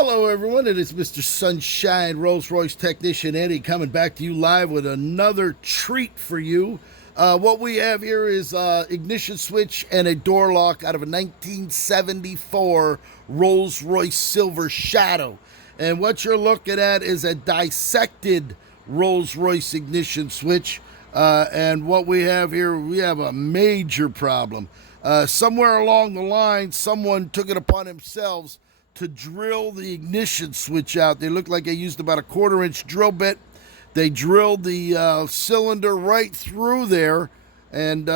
Hello, everyone. It is Mr. Sunshine Rolls-Royce technician Eddie coming back to you live with another treat for you. What we have here is ignition switch and a door lock out of a 1974 Rolls-Royce Silver Shadow. And what you're looking at is a dissected Rolls-Royce ignition switch. And what we have here, we have a major problem. Somewhere along the line, someone took it upon themselves to drill the ignition switch out. They looked like they used about a 1/4-inch drill bit. They drilled the cylinder right through there and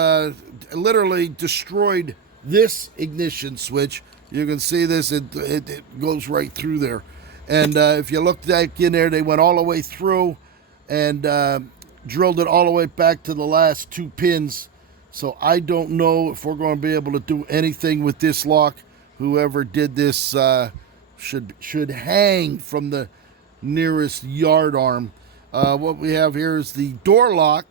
literally destroyed this ignition switch. You can see this, it goes right through there. And if you look back in there, they went all the way through and drilled it all the way back to the last 2 pins. So I don't know if we're going to be able to do anything with this lock. Whoever did this should hang from the nearest yard arm. What we have here is the door lock,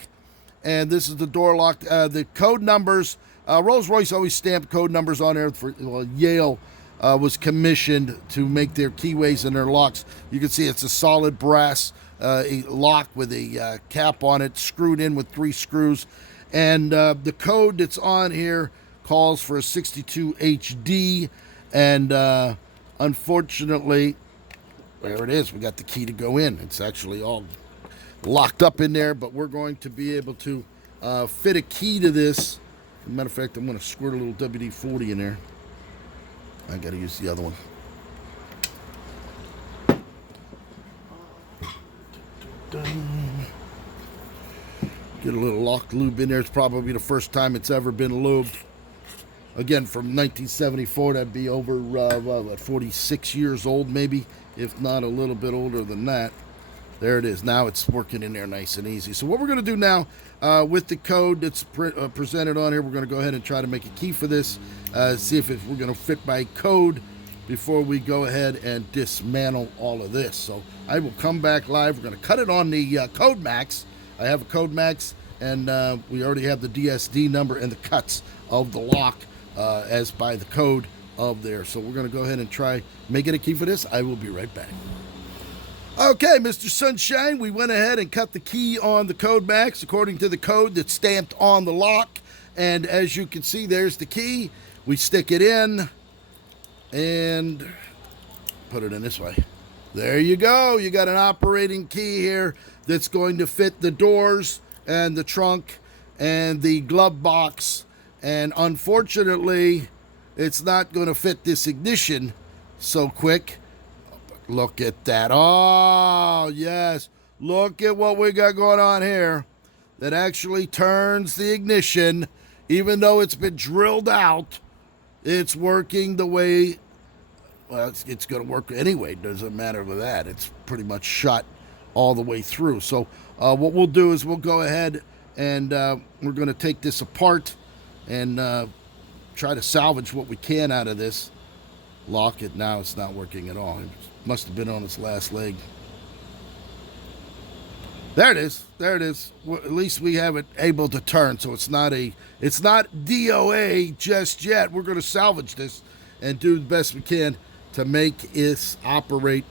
and this is the door lock. The code numbers, Rolls-Royce always stamped code numbers on there. Yale was commissioned to make their keyways and their locks. You can see it's a solid brass lock with a cap on it, screwed in with 3 screws. And the code that's on here calls for a 62 HD, and unfortunately, there it is. We got the key to go in. It's actually all locked up in there, but we're going to be able to fit a key to this. As a matter of fact, I'm going to squirt a little WD-40 in there. I got to use the other one. Get a little lock lube in there. It's probably the first time it's ever been lubed. Again, from 1974, that'd be over 46 years old, maybe, if not a little bit older than that. There it is. Now it's working in there nice and easy. So what we're going to do now with the code that's presented on here, we're going to go ahead and try to make a key for this, see if we're going to fit by code before we go ahead and dismantle all of this. So I will come back live. We're going to cut it on the Code Max. I have a Code Max, and we already have the DSD number and the cuts of the lock as by the code of there. So we're going to go ahead and try making a key for this. I will be right back. Okay, Mr. Sunshine, we went ahead and cut the key on the Code Max according to the code that's stamped on the lock. And as you can see, there's the key. We stick it in and put it in this way. There you go. You got an operating key here that's going to fit the doors and the trunk and the glove box. And unfortunately, it's not going to fit this ignition so quick. Look at that. Oh, yes. Look at what we got going on here. That actually turns the ignition. Even though it's been drilled out, it's working the way, well, it's going to work anyway. Doesn't matter with that. It's pretty much shut all the way through. So what we'll do is we'll go ahead and we're going to take this apart and try to salvage what we can out of this. Lock it. Now it's not working at all. It must have been on its last leg. There it is. There it is. Well, at least we have it able to turn, so it's not DOA just yet. We're going to salvage this and do the best we can to make it operate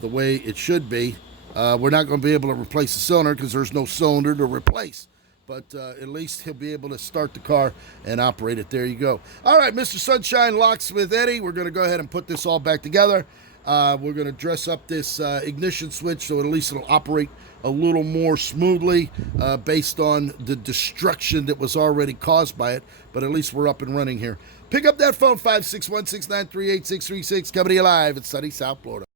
the way it should be. We're not going to be able to replace the cylinder because there's no cylinder to replace. But at least he'll be able to start the car and operate it. There you go. All right, Mr. Sunshine Locksmith Eddie, we're going to go ahead and put this all back together. We're going to dress up this ignition switch so at least it'll operate a little more smoothly based on the destruction that was already caused by it. But at least we're up and running here. Pick up that phone, 561-693-8636, coming to you live in sunny South Florida.